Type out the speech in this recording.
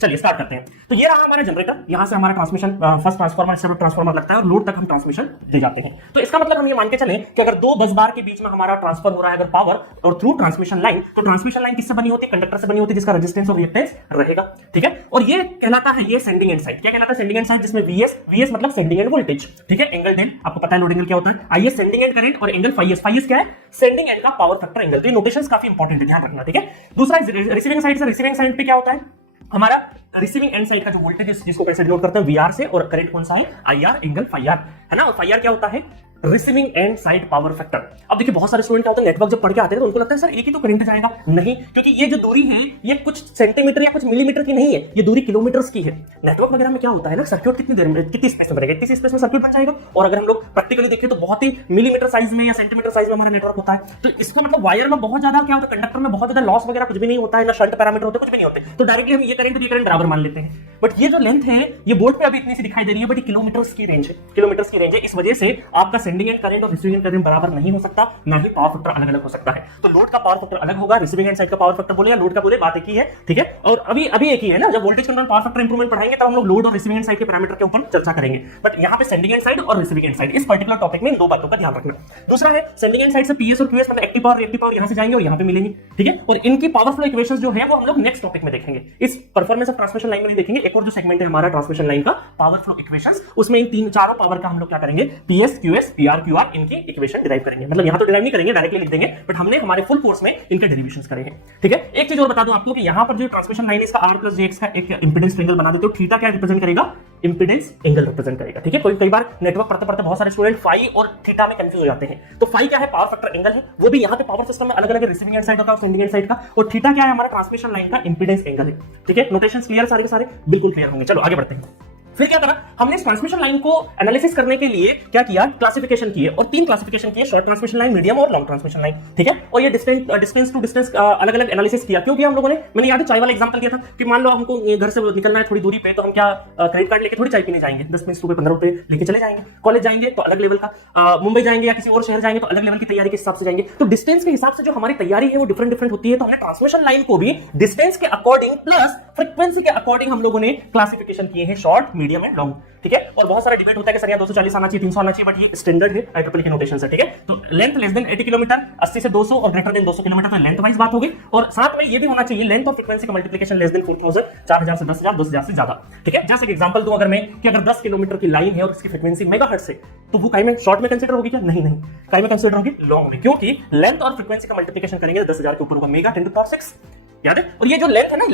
चलिए स्टार्ट करते हैं। तो ये रहा हमारा जनरेटर, यहां से हमारा ट्रांसमिशन फर्स्ट ट्रांसफार्मर से ट्रांसफार्मर लगता है और लोड तक हम ट्रांसमिशन दे जाते हैं। तो इसका मतलब हम ये मान के चलें कि अगर दो बस बार के बीच में हमारा ट्रांसफर हो रहा है अगर पावर और थ्रू ट्रांसमिशन लाइन, तो ट्रांसमिशन लाइन किससे बनी होती है? कंडक्टर से बनी होती है, जिसका रेजिस्टेंस और रिएक्टेंस रहेगा। ठीक है, और ये कहलाता है ये सेंडिंग एंड साइड। क्या कहलाता है? सेंडिंग एंड साइड, जिसमें वीएस मतलब सेंडिंग एंड वोल्टेज। ठीक है, एंगल डेल आपको पता है लोड एंगल क्या होता है। आइए सेंडिंग एंड करंट और एंगल फाई एस क्या है? सेंडिंग एंड का पावर फैक्टर एंगल। तो ये नोटेशंस काफी इंपॉर्टेंट है, ध्यान रखना। ठीक है, दूसरा रिसीविंग साइड से, रिसीविंग साइड पे क्या होता है? हमारा रिसीविंग एंड साइड का जो वोल्टेज जिसको कैसे डिनोट करते हैं वीआर से, और करंट कौन सा है? आईआर एंगल फाई आर, है ना। और फाई आर क्या होता है? Receiving end side power factor. अब देखिए बहुत सारे स्टूडेंट क्या होते हैं, नेटवर्क जब पढ़ के आते हैं तो उनको लगता है सर एक ही तो करंट जाएगा। नहीं, क्योंकि ये जो दूरी है ये कुछ सेंटीमीटर या कुछ मिलीमीटर की नहीं है, ये दूरी किलोमीटर्स की है। नेटवर्क वगैरह में क्या होता है ना, सर्किट कितनी देर में, कितनी स्पेस में बनेगा, कितनी स्पेस में सर्किट बन जाएगा। और अगर हम लोग प्रैक्टिकली देखें तो बहुत ही मिलीमीटर साइज में या सेंटीमीटर साइज में हमारा नेटवर्क होता है। तो इसका मतलब वायर में बहुत ज्यादा क्या होता है, कंडक्टर में बहुत ज्यादा लॉस वगैरह कुछ भी नहीं होता है, ना शंट पैरामीटर होते, कुछ भी नहीं होते। तो डायरेक्टली हम ये करंट बराबर मान लेते हैं। बट ये जो लेंथ है ये बोर्ड पे अभी इतनी सी दिखाई दे रही है, बट ये किलोमीटर्स की रेंज है, किलोमीटर्स की रेंज है। इस वजह से आपका सेंडिंग एंड करंट और रिसीविंग करंट बराबर नहीं हो सकता, ना ही पावर फैक्टर अलग अलग हो सकता है। तो लोड का पावर फैक्टर अलग होगा, रिसीविंग एंड साइड का पावर फैक्टर बोले या लोड का बोले, बात एक ही है। ठीक है, और अभी एक ही है ना। जब voltage control power factor improvement पढ़ाएंगे तब हम लोग लोड और रिसीविंग एंड साइड के पैरामीटर के ऊपर चर्चा करेंगे। बट यहाँ पे सेंडिंग एंड साइड और रिसीविंग एंड साइड, इस पर्टिकुलर टॉपिक में इन दो बातों का ध्यान रखना। दूसरा है सेंडिंग एंड साइड से पीएस और क्यूएस मतलब एक्टिव पावर रिएक्टिव पावर यहां से जाएंगे और यहां पे मिलेंगे। ठीक है, और इनकी पावर फ्लो इक्वेशंस जो है वो हम लोग नेक्स्ट टॉपिक में देखेंगे। इस परफॉर्मेंस ऑफ ट्रांसमिशन लाइन में नहीं देखेंगे। एक और जो सेगमेंट है हमारा ट्रांसमिशन लाइन का पावर फ्लो इक्वेशंस, उसमें इन तीन चारों पावर का हम लोग क्या करेंगे, पीएस क्यूएस पीआर क्यूआर इनकी इक्वेशन डिराइव करेंगे। मतलब यहां तो डिराइव नहीं करेंगे, डायरेक्टली लिख देंगे, बट हमने हमारे फुल कोर्स में इनके डेरिवेशंस करे हैं। ठीक है, एक चीज और बता दूं आपको कि यहां पर जो ट्रांसमिशन लाइन है इसका आर प्लस जेएक्स का एक इंपेडेंस ट्रायंगल बना देते हो। थीटा क्या रिप्रेजेंट करेगा? इंपेडेंस एंगल रिप्रेजेंट करेगा। ठीक है, कई बार नेटवर्क पढ़ते पढ़ते बहुत सारे स्टूडेंट फाई और थीटा में कंफ्यूज हो जाते हैं। तो फाई क्या है? पावर फैक्टर एंगल है, वो भी यहाँ पे पावर सिस्टम में अलग अलग रिसीविंग एंड साइड का और सेंडिंग एंड साइड का। और थीटा क्या है? हमारा ट्रांसमिशन लाइन का इंपेडेंस एंगल है। ठीक है, नोटेशंस क्लियर सारे के सारे? बिल्कुल क्लियर होंगे। चलो आगे बढ़ते हैं। फिर क्या करा हमने इस ट्रांसमिशन लाइन को एनालिसिस करने के लिए क्या किया? क्लासिफिकेशन किए, और तीन क्लासिफिकेशन किए, शॉर्ट ट्रांसमिशन लाइन, मीडियम और लॉन्ग ट्रांसमिशन लाइन। ठीक है, और ये डिस्टेंस टू डिस्टेंस अलग अलग एनालिसिस किया। क्योंकि हम लोगों ने, मैंने याद है चाय वाला एग्जांपल दिया था कि मान लो हमको घर से निकलना है थोड़ी दूरी पे, तो हम क्या क्रेडिट कार्ड लेके थोड़ी चाय पीने जाएंगे, 10 ₹20 ₹15 लेके चले जाएंगे। कॉलेज जाएंगे तो अलग लेवल का, मुंबई जाएंगे या किसी और शहर जाएंगे तो अलग लेवल की तैयारी के हिसाब से जाएंगे। तो डिस्टेंस के हिसाब से जो हमारी तैयारी है वो डिफरेंट होती है। तो हमने ट्रांसमिशन लाइन को भी डिस्टेंस के अकॉर्डिंग प्लस फ्रीक्वेंसी के अकॉर्डिंग हम लोगों ने क्लासिफिकेशन किए हैं, शॉर्ट, मीडियम एंड लॉन्ग। ठीक है, और बहुत सारा डिबेट होता है कि सर यहाँ 240 आना चाहिए, 300 आना चाहिए, बट ये स्टैंडर्ड है IEEE के नोटेशन से। ठीक है, तो लेंथ लेस देन 80 किलोमीटर, 80 से 200 और ग्रेटर देन 200 किलोमीटर, तो लेंथ वाइज बात होगी। और साथ में ये भी होना चाहिए लेंथ और फ्रीक्वेंसी का मल्टीप्लिकेशन लेस देन 4000, 4000 से 10000, 10000 से ज्यादा। ठीक है, जैसे एग्जांपल दूं अगर मैं कि अगर 10 किलोमीटर की लाइन है और इसकी फ्रीक्वेंसी मेगाहर्ट्ज है, तो वो काई में शॉर्ट में कंसीडर होगी क्या? नहीं, काई में कंसीडर होगी लॉन्ग में, क्योंकि लेंथ और फ्रीक्वेंसी का मल्टीप्लिकेशन करेंगे 10000 के ऊपर होगा, मेगा 10 to the power 6। याद है? और ये जो लेंथ है ना